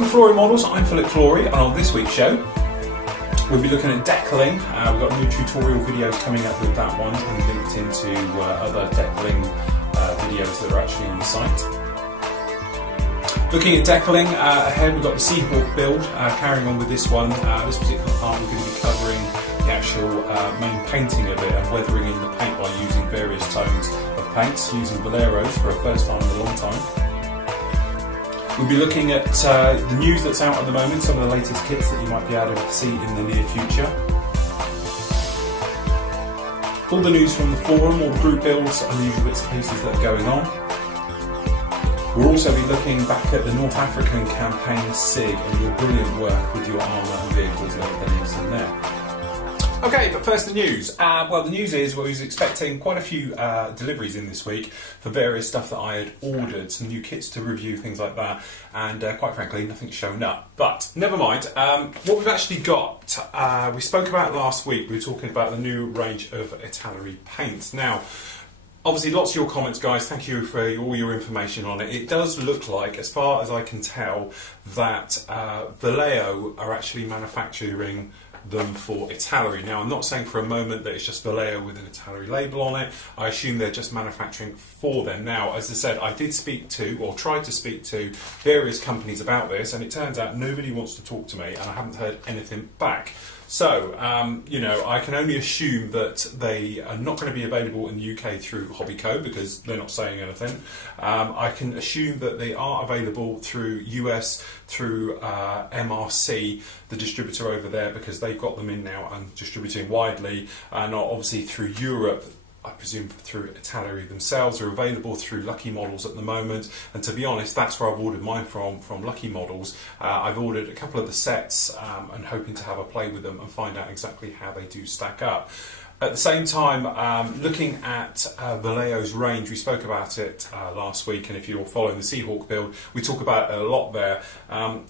Welcome to Flory Models. I'm Flory, and on this week's show we'll be looking at decaling. We've got new tutorial videos coming up with that one and linked into other decaling videos that are actually on the site. Looking at decaling ahead, we've got the Seahawk build, carrying on with this one. This particular part we're going to be covering the actual main painting of it and weathering in the paint by using various tones of paints, using Valeros for a first time in a long time. We'll be looking at the news that's out at the moment, some of the latest kits that you might be able to see in the near future. All the news from the forum, all the group builds and the usual bits and pieces that are going on. We'll also be looking back at the North African campaign SIG and your brilliant work with your armour and vehicles and everything else in there. Okay, but first the news. Well, the news is we was expecting quite a few deliveries in this week for various stuff that I had ordered, some new kits to review, things like that, and quite frankly, nothing's shown up. But never mind. What we've actually got, we spoke about last week. We were talking about the new range of Italeri paints. Now, obviously, lots of your comments, guys. Thank you for all your information on it. It does look like, as far as I can tell, that Vallejo are actually manufacturing them for Italeri. Now, I'm not saying for a moment that it's just Vallejo with an Italeri label on it. I assume they're just manufacturing for them. Now, as I said, I did speak to, or tried to speak to, various companies about this, and it turns out nobody wants to talk to me, and I haven't heard anything back. So, you know, I can only assume that they are not going to be available in the UK through Hobbyco because they're not saying anything. I can assume that they are available through US, through MRC, the distributor over there, because they've got them in now and distributing widely, and obviously through Europe. I presume through Italeri themselves, are available through Lucky Models at the moment, and to be honest, that's where I've ordered mine from Lucky Models. I've ordered a couple of the sets and hoping to have a play with them and find out exactly how they do stack up. At the same time, looking at Vallejo's range, we spoke about it last week, and if you're following the Seahawk build, we talk about it a lot there.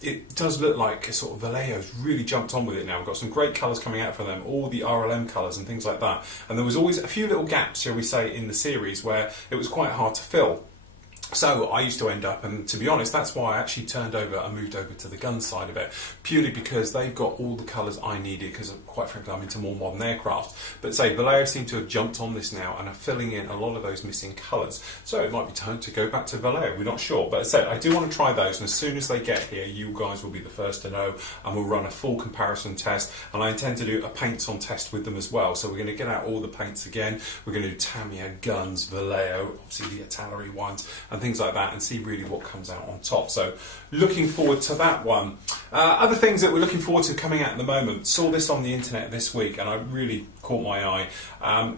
It does look like sort of Vallejo's really jumped on with it now. We've got some great colours coming out from them, all the RLM colours and things like that. And there was always a few little gaps, shall we say, in the series where it was quite hard to fill. So I used to end up, and to be honest, that's why I actually turned over and moved over to the gun side of it, purely because they've got all the colours I needed, because quite frankly I'm into more modern aircraft. But say, Vallejo seem to have jumped on this now and are filling in a lot of those missing colours. So it might be time to go back to Vallejo, we're not sure. But as I said, I do want to try those, and as soon as they get here, you guys will be the first to know, and we'll run a full comparison test, and I intend to do a paints on test with them as well. So we're going to get out all the paints again, we're going to do Tamiya, guns, Vallejo, obviously the Italeri ones, and things like that, and see really what comes out on top. So looking forward to that one. Other things that we're looking forward to coming out at the moment, saw this on the internet this week and I really caught my eye.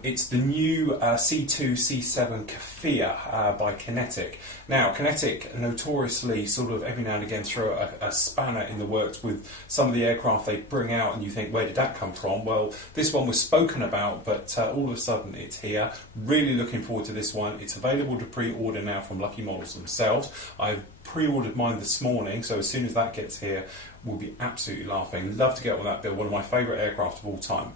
It's the new C2 C7 Kafia by Kinetic. Now, Kinetic notoriously sort of every now and again throw a spanner in the works with some of the aircraft they bring out, and you think, where did that come from? Well, this one was spoken about, but all of a sudden it's here. Really looking forward to this one. It's available to pre-order now from Lucky Models themselves. I've pre-ordered mine this morning, so as soon as that gets here, we'll be absolutely laughing. Love to get on that build, one of my favourite aircraft of all time.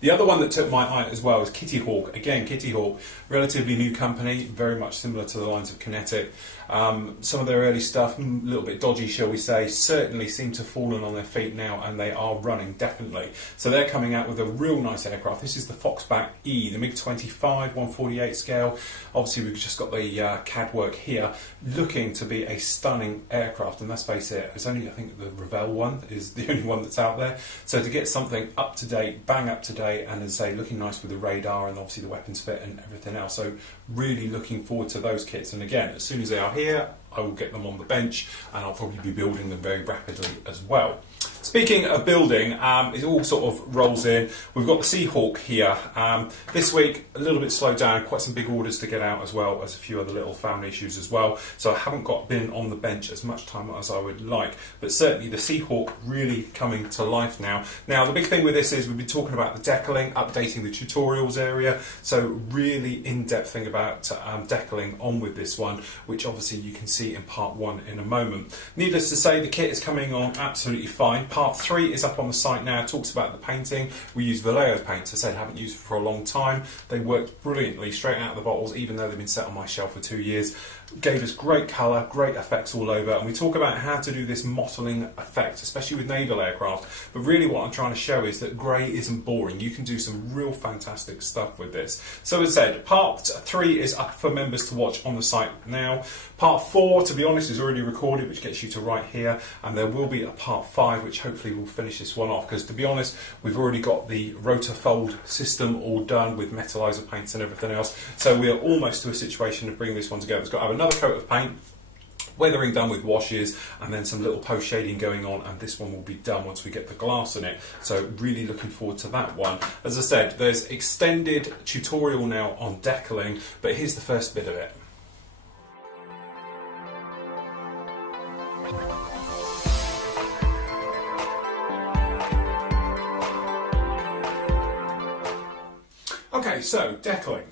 The other one that took my eye as well is Kitty Hawk. Again, Kitty Hawk, relatively new company, very much similar to the lines of Kinetic. Some of their early stuff, a little bit dodgy, shall we say, certainly seem to have fallen on their feet now, and they are running, definitely. So they're coming out with a real nice aircraft. This is the Foxback E, the MiG-25, 148 scale. Obviously, we've just got the CAD work here, looking to be a stunning aircraft, and let's face it, it's only, I think, the Revell one is the only one that's out there. So to get something up to date, bang up to date, and as I say, looking nice with the radar and obviously the weapons fit and everything else. So really looking forward to those kits. And again, as soon as they are here, I will get them on the bench, and I'll probably be building them very rapidly as well. Speaking of building, it all sort of rolls in. We've got the Seahawk here. This week, a little bit slowed down, quite some big orders to get out, as well as a few other little family issues as well. So I haven't been on the bench as much time as I would like. But certainly the Seahawk really coming to life now. Now, the big thing with this is we've been talking about the decaling, updating the tutorials area. So really in-depth thing about decaling on with this one, which obviously you can see see in part 1 in a moment. Needless to say, the kit is coming on absolutely fine. Part 3 is up on the site now, talks about the painting. We use Vallejo paints, as I said, haven't used for a long time. They worked brilliantly straight out of the bottles, even though they've been set on my shelf for 2 years. Gave us great colour, great effects all over, and we talk about how to do this mottling effect, especially with naval aircraft. But really what I'm trying to show is that grey isn't boring. You can do some real fantastic stuff with this. So as I said, part 3 is up for members to watch on the site now. Part 4, to be honest, is already recorded, which gets you to right here, and there will be a part 5, which hopefully will finish this one off, because to be honest, we've already got the rotor fold system all done with metallizer paints and everything else, so we are almost to a situation of bringing this one together. It's got to have another coat of paint, weathering done with washes, and then some little post shading going on, and this one will be done once we get the glass in it. So really looking forward to that one. As I said, there's extended tutorial now on decaling, but here's the first bit of it. Okay, so decaling.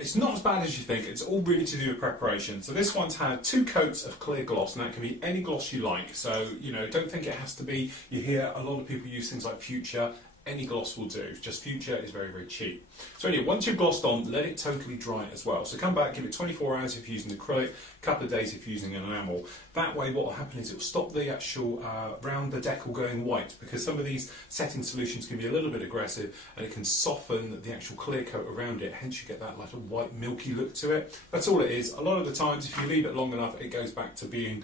It's not as bad as you think. It's all really to do with preparation. So this one's had 2 coats of clear gloss, and that can be any gloss you like. So, you know, don't think it has to be. You hear a lot of people use things like Future. Any gloss will do, just Future is very, very cheap. So anyway, once you've glossed on, let it totally dry as well. So come back, give it 24 hours if you're using acrylic, a couple of days if you're using an enamel. That way what will happen is it will stop the actual round the decal going white, because some of these setting solutions can be a little bit aggressive and it can soften the actual clear coat around it, hence you get that like a white milky look to it. That's all it is. A lot of the times if you leave it long enough it goes back to being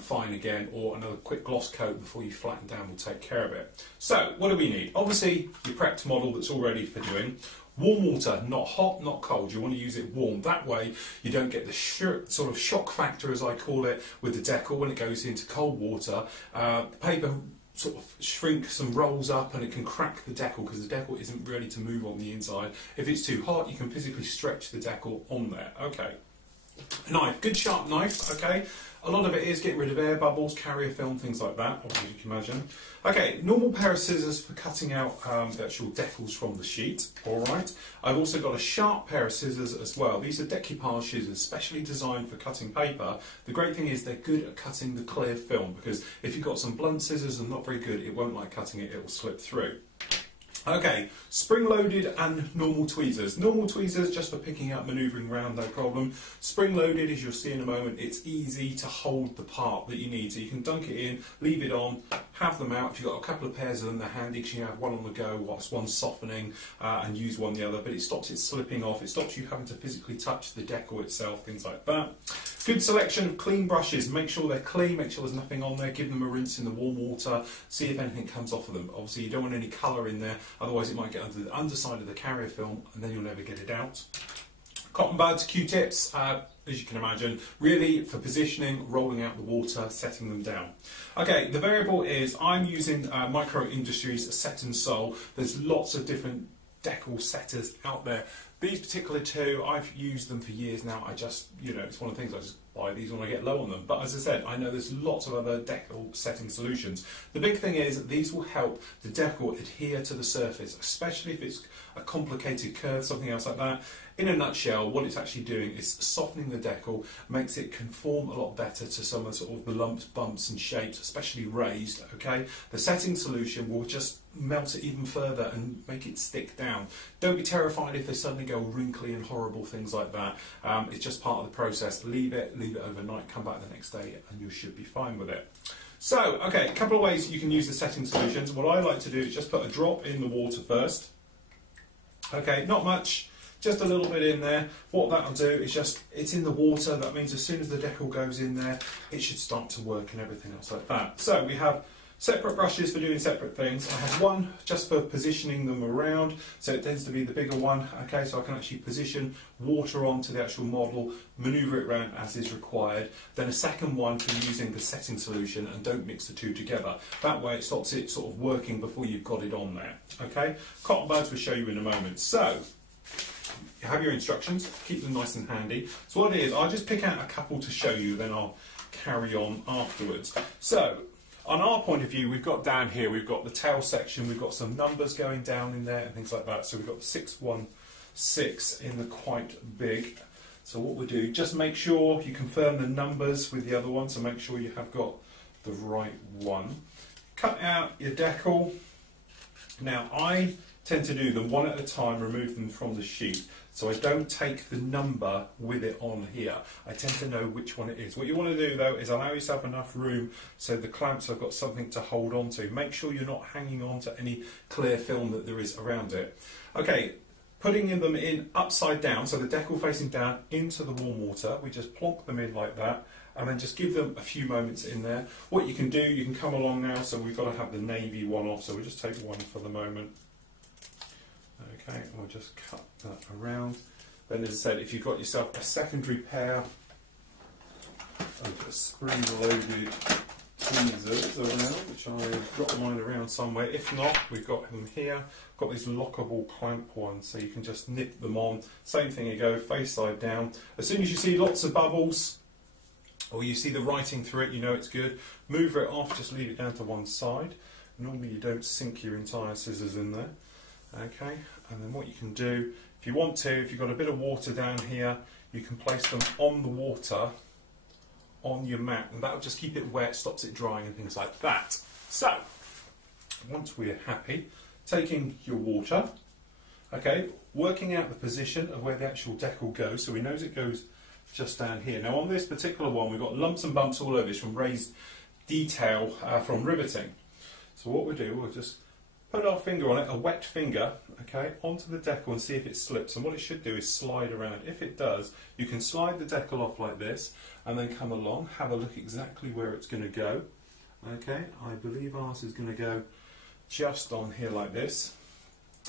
fine again, or another quick gloss coat before you flatten down will take care of it. So what do we need? Obviously your prepped model that's all ready for doing. Warm water, not hot, not cold. You want to use it warm. That way you don't get the sort of shock factor, as I call it, with the decal when it goes into cold water. The paper sort of shrinks and rolls up and it can crack the decal because the decal isn't ready to move on the inside. If it's too hot, you can physically stretch the decal on there. Okay. Knife, good sharp knife, okay. A lot of it is getting rid of air bubbles, carrier film, things like that, as you can imagine. Okay, normal pair of scissors for cutting out the actual decals from the sheet, alright. I've also got a sharp pair of scissors as well. These are decoupage scissors, specially designed for cutting paper. The great thing is they're good at cutting the clear film, because if you've got some blunt scissors and not very good, it won't like cutting it, it will slip through. Okay, spring-loaded and normal tweezers. Normal tweezers just for picking up, manoeuvring around, no problem. Spring-loaded, as you'll see in a moment, it's easy to hold the part that you need. So you can dunk it in, leave it on, have them out. If you've got a couple of pairs of them, they're handy because you have one on the go whilst one's softening and use one the other. But it stops it slipping off, it stops you having to physically touch the decal itself, things like that. Good selection of clean brushes. Make sure they're clean, make sure there's nothing on there. Give them a rinse in the warm water, see if anything comes off of them. Obviously you don't want any colour in there, otherwise it might get under the underside of the carrier film and then you'll never get it out. Cotton buds, Q-tips, as you can imagine, really for positioning, rolling out the water, setting them down. Okay, the variable is I'm using Micro Industries Set and Sol. There's lots of different decal setters out there. These particular 2, I've used them for years now. I just, you know, it's one of the things I just buy these when I get low on them. But as I said, I know there's lots of other decal setting solutions. The big thing is these will help the decal adhere to the surface, especially if it's a complicated curve, something else like that. In a nutshell, what it's actually doing is softening the decal, makes it conform a lot better to some of the lumps, bumps and shapes, especially raised, okay? The setting solution will just melt it even further and make it stick down. Don't be terrified if they suddenly go wrinkly and horrible, things like that. It's just part of the process. Leave it overnight, come back the next day and you should be fine with it. So, okay, a couple of ways you can use the setting solutions. What I like to do is just put a drop in the water first. Okay, not much, just a little bit in there. What that'll do is just, it's in the water, that means as soon as the decal goes in there, it should start to work and everything else like that. So we have separate brushes for doing separate things. I have one just for positioning them around, so it tends to be the bigger one, okay, so I can actually position water onto the actual model, manoeuvre it around as is required. Then a second one for using the setting solution, and don't mix the 2 together. That way it stops it sort of working before you've got it on there, okay. Cotton buds we'll show you in a moment. So, you have your instructions, keep them nice and handy. So what it is, I'll just pick out a couple to show you, then I'll carry on afterwards. So, on our point of view, we've got down here, we've got the tail section, we've got some numbers going down in there and things like that. So we've got the 616 in the quite big. So what we'll do, just make sure you confirm the numbers with the other one, so make sure you have got the right one. Cut out your decal. Now I tend to do them one at a time, remove them from the sheet, so I don't take the number with it on here. I tend to know which one it is. What you want to do though is allow yourself enough room so the clamps have got something to hold on to. Make sure you're not hanging on to any clear film that there is around it. Okay, putting them in upside down, so the decal facing down into the warm water, we just plonk them in like that, and then just give them a few moments in there. What you can do, you can come along now, so we've got to have the navy one off, so we'll just take one for the moment. Okay, and we'll just cut that around. Then as I said, if you've got yourself a secondary pair of spring-loaded tweezers around, which I've got mine around somewhere. If not, we've got them here. Got these lockable clamp ones, so you can just nip them on. Same thing you go, face side down. As soon as you see lots of bubbles, or you see the writing through it, you know it's good. Move it off, just leave it down to one side. Normally you don't sink your entire scissors in there. Okay, and then what you can do, if you want to, if you've got a bit of water down here, you can place them on the water on your mat, and that'll just keep it wet, stops it drying and things like that. So, once we're happy, taking your water, okay, working out the position of where the actual decal goes, so we know it goes just down here. Now on this particular one, we've got lumps and bumps all over this from raised detail from riveting. So what we do, we'll just put our finger on it, a wet finger, okay, onto the decal and see if it slips. And what it should do is slide around. If it does, you can slide the decal off like this and then come along, have a look exactly where it's going to go. Okay, I believe ours is going to go just on here like this.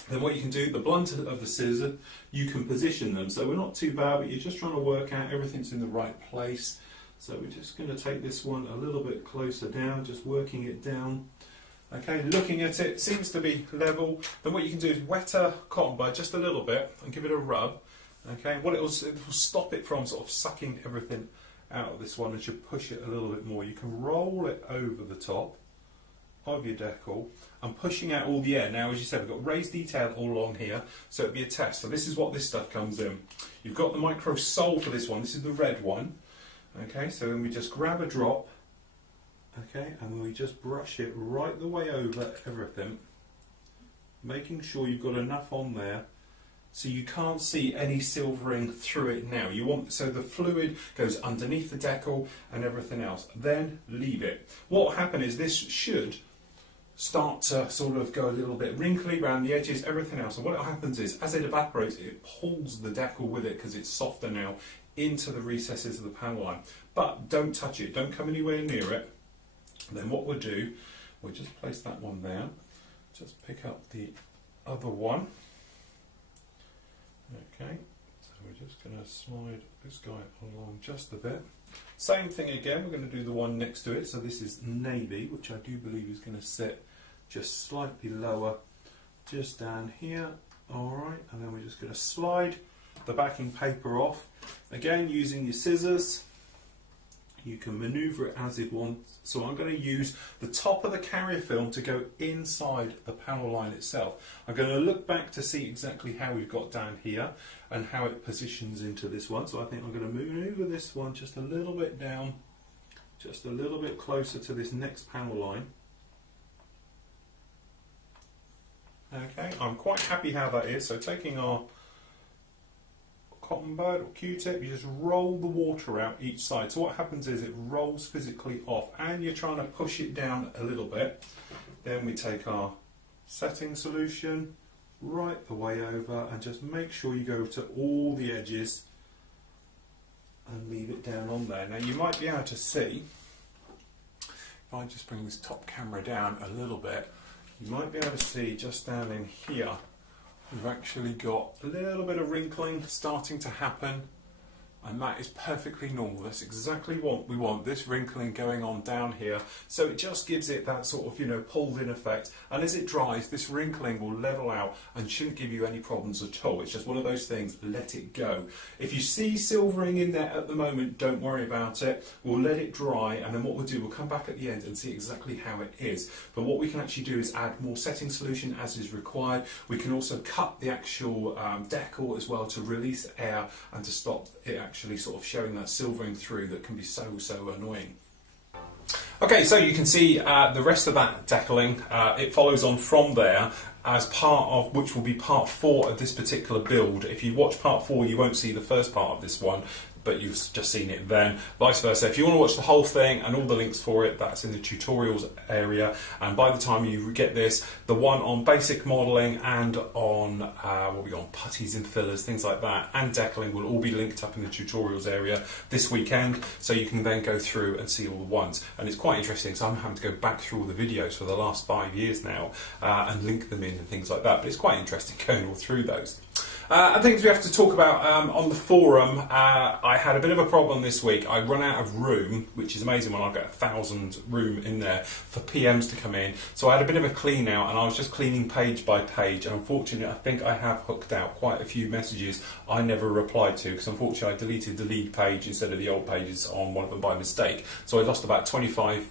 Then what you can do, the blunt of the scissor, you can position them. So we're not too bad, but you're just trying to work out everything's in the right place. So we're just going to take this one a little bit closer down, just working it down. Okay, looking at it, seems to be level. Then what you can do is wet a cotton bud just a little bit and give it a rub. Okay, what it will stop it from sort of sucking everything out of this one and should push it a little bit more. You can roll it over the top of your decal and pushing out all the air. Now, as you said, we've got raised detail all along here, so it'll be a test. So this is what this stuff comes in. You've got the micro sole for this one. This is the red one. Okay, so then we just grab a drop. Okay, and we just brush it right the way over everything, making sure you've got enough on there so you can't see any silvering through it now. You want, so the fluid goes underneath the decal and everything else. Then leave it. What will happen is this should start to sort of go a little bit wrinkly around the edges, everything else. And what happens is, as it evaporates, it pulls the decal with it because it's softer now into the recesses of the panel line. But don't touch it, don't come anywhere near it. Then what we'll do, we'll just place that one there, just pick up the other one. Okay, so we're just going to slide this guy along just a bit. Same thing again, we're going to do the one next to it. So this is navy, which I do believe is going to sit just slightly lower, just down here. Alright, and then we're just going to slide the backing paper off. Again, using your scissors. You can manoeuvre it as you want. So I'm going to use the top of the carrier film to go inside the panel line itself. I'm going to look back to see exactly how we've got down here and how it positions into this one. So I think I'm going to manoeuvre this one just a little bit down, just a little bit closer to this next panel line. Okay, I'm quite happy how that is. So taking our cotton bud or Q-tip, you just roll the water out each side. So what happens is it rolls physically off and you're trying to push it down a little bit. Then we take our setting solution right the way over and just make sure you go to all the edges and leave it down on there. Now you might be able to see, if I just bring this top camera down a little bit, you might be able to see just down in here we've actually got a little bit of wrinkling starting to happen, and that is perfectly normal. That's exactly what we want, this wrinkling going on down here. So it just gives it that sort of, you know, pulled in effect, and as it dries this wrinkling will level out and shouldn't give you any problems at all. It's just one of those things, let it go. If you see silvering in there at the moment, don't worry about it. We'll let it dry, and then what we'll do, we'll come back at the end and see exactly how it is. But what we can actually do is add more setting solution as is required. We can also cut the actual decal as well to release air and to stop it actually sort of showing that silvering through that can be so annoying. Okay, so you can see the rest of that decaling, it follows on from there as part of, which will be part 4 of this particular build. If you watch part 4, you won't see the first part of this one, but you've just seen it then. Vice versa. If you want to watch the whole thing and all the links for it, that's in the tutorials area. And by the time you get this, the one on basic modelling and on what we got on putties and fillers, things like that, and decaling will all be linked up in the tutorials area this weekend. So you can then go through and see all the ones. And it's quite interesting. So I'm having to go back through all the videos for the last 5 years now and link them in and things like that. But it's quite interesting going all through those. And things we have to talk about on the forum. I had a bit of a problem this week. I run out of room, which is amazing when I've got 1,000 room in there for PMs to come in. So I had a bit of a clean out and I was just cleaning page by page. And unfortunately, I think I have hooked out quite a few messages I never replied to, because unfortunately I deleted the lead page instead of the old pages on one of them by mistake. So I lost about 25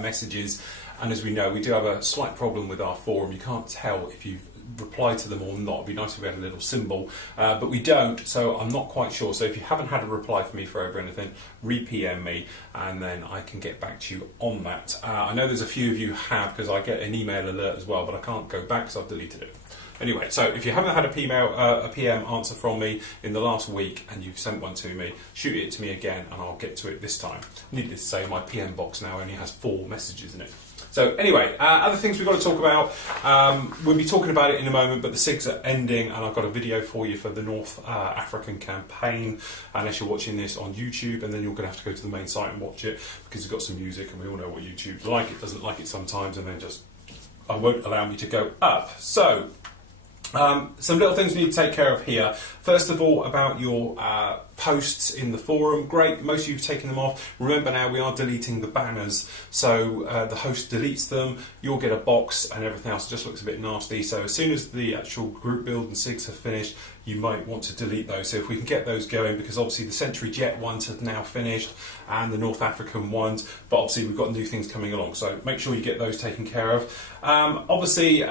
messages. And as we know, we do have a slight problem with our forum. You can't tell if you've reply to them or not. It'd be nice if we had a little symbol, but we don't, so I'm not quite sure. So if you haven't had a reply from me for over anything, re-PM me and then I can get back to you on that. I know there's a few of you have, because I get an email alert as well, but I can't go back because I've deleted it. Anyway, so if you haven't had a PM answer from me in the last week and you've sent one to me, shoot it to me again and I'll get to it this time. Needless to say, my PM box now only has 4 messages in it. So anyway, other things we've got to talk about, we'll be talking about it in a moment, but the SIGs are ending and I've got a video for you for the North African campaign, unless you're watching this on YouTube, and then you're going to have to go to the main site and watch it because it's got some music and we all know what YouTube's like. It doesn't like it sometimes and then just won't allow me to go up. So some little things we need to take care of here. First of all, about your posts in the forum. Great, most of you have taken them off. Remember now, we are deleting the banners, so the host deletes them, you'll get a box and everything else. It just looks a bit nasty, so as soon as the actual group build and SIGs have finished, you might want to delete those. So if we can get those going, because obviously the Century Jet ones have now finished and the North African ones, but obviously we've got new things coming along, so make sure you get those taken care of. Obviously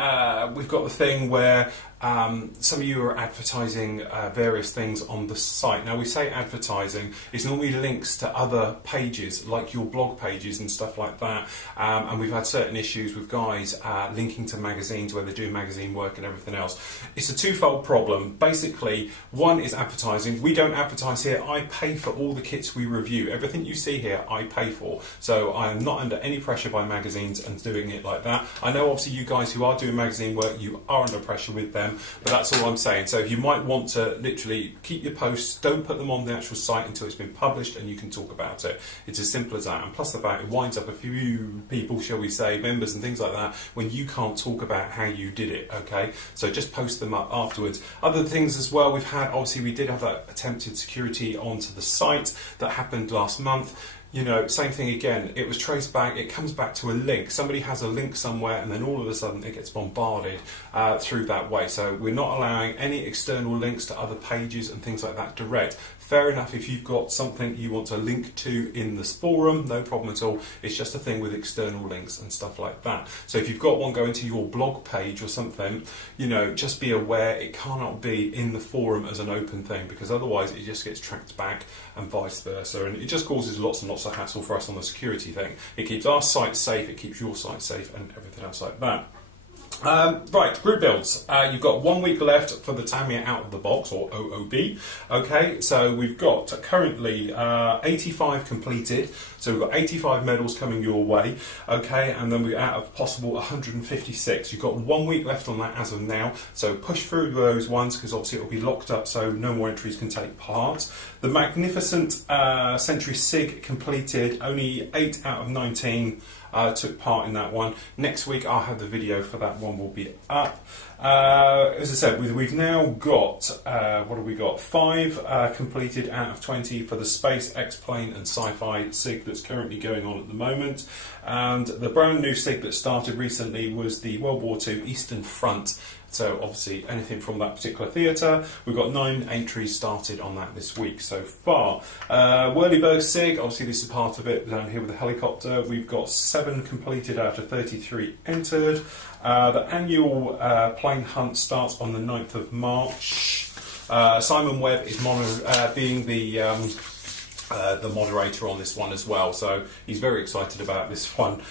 we've got the thing where some of you are advertising various things on the site. Now we say advertising, it's normally links to other pages like your blog pages and stuff like that, and we've had certain issues with guys linking to magazines where they're doing magazine work and everything else. It's a twofold problem. Basically, one is advertising. We don't advertise here. I pay for all the kits we review. Everything you see here I pay for, so I am not under any pressure by magazines and doing it like that. I know obviously you guys who are doing magazine work, you are under pressure with them, but that's all I'm saying. So if you might want to literally keep your posts, don't put them on the actual site until it's been published and you can talk about it. It's as simple as that. And plus the fact it winds up a few people, shall we say, members and things like that, when you can't talk about how you did it, okay? So just post them up afterwards. Other things as well we've had, obviously we did have that attempted security onto the site that happened last month. You know, same thing again, it was traced back, it comes back to a link. Somebody has a link somewhere and then all of a sudden it gets bombarded through that way. So we're not allowing any external links to other pages and things like that direct. Fair enough, if you've got something you want to link to in this forum, no problem at all. It's just a thing with external links and stuff like that. So if you've got one going to your blog page or something, you know, just be aware it cannot be in the forum as an open thing, because otherwise it just gets tracked back and vice versa, and it just causes lots and lots of hassle for us on the security thing. It keeps our site safe, it keeps your site safe and everything else like that. Right, group builds. You've got 1 week left for the Tamiya out of the box, or OOB. Okay, so we've got currently 85 completed. So we've got 85 medals coming your way. Okay, and then we're out of possible 156. You've got 1 week left on that as of now. So push through those ones, because obviously it will be locked up, so no more entries can take part. The magnificent Century SIG completed. Only 8 out of 19 took part in that one. Next week I'll have the video for that one will be up. As I said, we've now got, what have we got? 5 completed out of 20 for the Space, X-Plane and Sci-Fi SIG that's currently going on at the moment. And the brand new SIG that started recently was the World War II Eastern Front. So obviously anything from that particular theatre. We've got 9 entries started on that this week so far. Whirlyberg SIG, obviously this is part of it down here with the helicopter. We've got 7 completed out of 33 entered. The annual plane hunt starts on the 9th of March. Simon Webb is being the moderator on this one as well, so he's very excited about this one,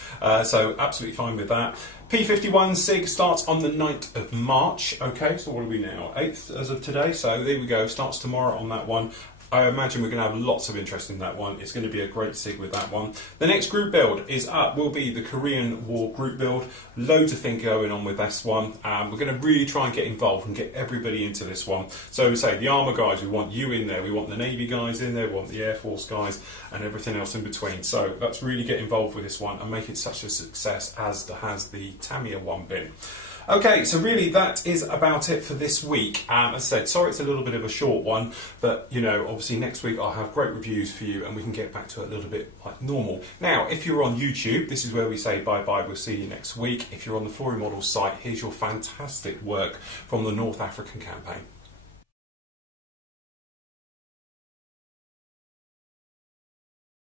so absolutely fine with that. P51 SIG starts on the 9th of March. Okay, so what are we now? 8th as of today, so there we go, starts tomorrow on that one. I imagine we're going to have lots of interest in that one. It's going to be a great SIG with that one. The next group build is up, will be the Korean War group build. Loads of things going on with this one. We're going to really try and get involved and get everybody into this one. So we say the armour guys, we want you in there, we want the Navy guys in there, we want the Air Force guys and everything else in between. So let's really get involved with this one and make it such a success as has the Tamiya one been. Okay, so really that is about it for this week. As I said, sorry it's a little bit of a short one, but you know, obviously next week I'll have great reviews for you and we can get back to it a little bit like normal. Now, if you're on YouTube, this is where we say bye-bye, we'll see you next week. If you're on the Flory Models site, here's your fantastic work from the North African campaign.